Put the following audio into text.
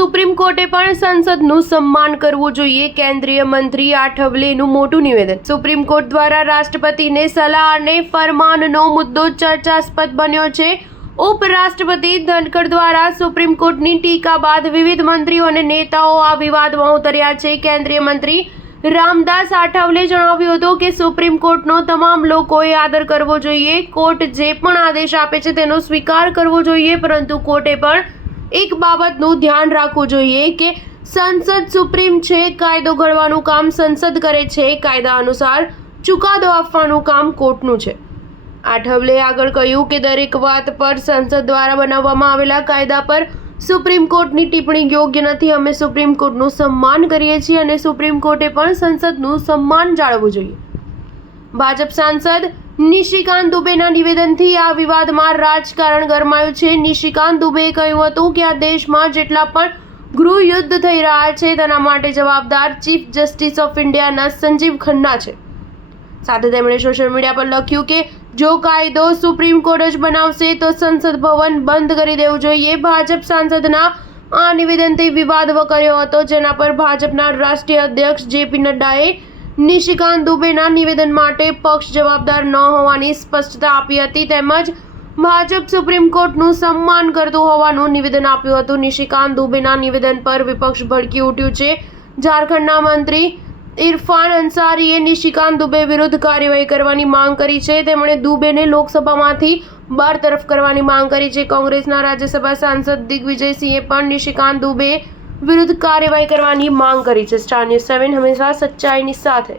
Supreme કોર્ટે પણ સંસદનું સન્માન કરવું જોઈએ, કેન્દ્રીય મંત્રી આઠવલેનું મોટું નિવેદન। સુપ્રીમ કોર્ટ દ્વારા રાષ્ટ્રપતિને સલાહ અને ફરમાનનો મુદ્દો ચર્ચાસ્પદ બન્યો છે। ઉપરાષ્ટ્રપતિ ધનખડ દ્વારા સુપ્રીમ કોર્ટની ટીકા બાદ વિવિધ મંત્રીઓ અને નેતાઓ આ વિવાદમાં ઉતર્યા છે। કેન્દ્રીય મંત્રી રામદાસ આઠવલે જણાવ્યું હતું કે સુપ્રીમ કોર્ટનો તમામ લોકોએ આદર કરવો જોઈએ। કોર્ટ જે પણ આદેશ આપે છે તેનો સ્વીકાર કરવો જોઈએ, પરંતુ કોર્ટે પણ એક બાબતનું ધ્યાન રાખવું જોઈએ કે સંસદ સુપ્રીમ છે। કાયદો ઘડવાનું કામ સંસદ કરે છે, કાયદા અનુસાર ચુકાદો આપવાનું કામ કોર્ટનું છે। આઠવલે આગળ કહ્યું કે દરેક વાત પર સંસદ દ્વારા બનાવવામાં આવેલા કાયદા પર સુપ્રીમ કોર્ટની ટિપ્પણી યોગ્ય નથી। અમે સુપ્રીમ કોર્ટનું સન્માન કરીએ છીએ અને સુપ્રીમ કોર્ટે પણ સંસદનું સન્માન જાળવવું જોઈએ। ભાજપ સાંસદ નિશિકાંત દુબેના નિવેદનથી આ વિવાદમાં રાજકારણ ગરમાયું છે। નિશિકાંત દુબેએ કહ્યું હતું કે આ દેશમાં જેટલા પણ ગૃહયુદ્ધ થઈ રહ્યા છે તેના માટે જવાબદાર ચીફ જસ્ટિસ ઓફ ઇન્ડિયાના સંજીવ ખન્ના છે। સાથે તેમણે સોશિયલ મીડિયા પર લખ્યું કે જો કાયદો સુપ્રીમ કોર્ટ જ બનાવશે તો સંસદ ભવન બંધ કરી દેવું જોઈએ। ભાજપ સાંસદના આ નિવેદનથી વિવાદ વકર્યો હતો, જેના પર ભાજપના રાષ્ટ્રીય અધ્યક્ષ જેપી નડ્ડાએ નિશિકાંત દુબેના નિવેદન માટે પક્ષ જવાબદાર ન હોવાની સ્પષ્ટતા આપી હતી, તેમજ ભાજપ સુપ્રીમ કોર્ટનું સન્માન કરતું હોવાનું નિવેદન આપ્યું હતું। નિશિકાંત દુબેના નિવેદન પર વિપક્ષ ભડકી ઉઠ્યું છે। ઝારખંડના મંત્રી ઇરફાન અંસારીએ નિશિકાંત દુબે વિરુદ્ધ કાર્યવાહી કરવાની માંગ કરી છે। તેમણે દુબેને લોકસભામાંથી બરતરફ કરવાની માંગ કરી છે। કોંગ્રેસના રાજ્યસભા સાંસદ દિગ્વિજયસિંહે પણ નિશિકાંત દુબે વિરુદ્ધ કાર્યવાહી કરવાની માંગ કરી છે। સ્ટાર ન્યૂઝ 7 હંમેશા સચ્ચાઈની સાથે।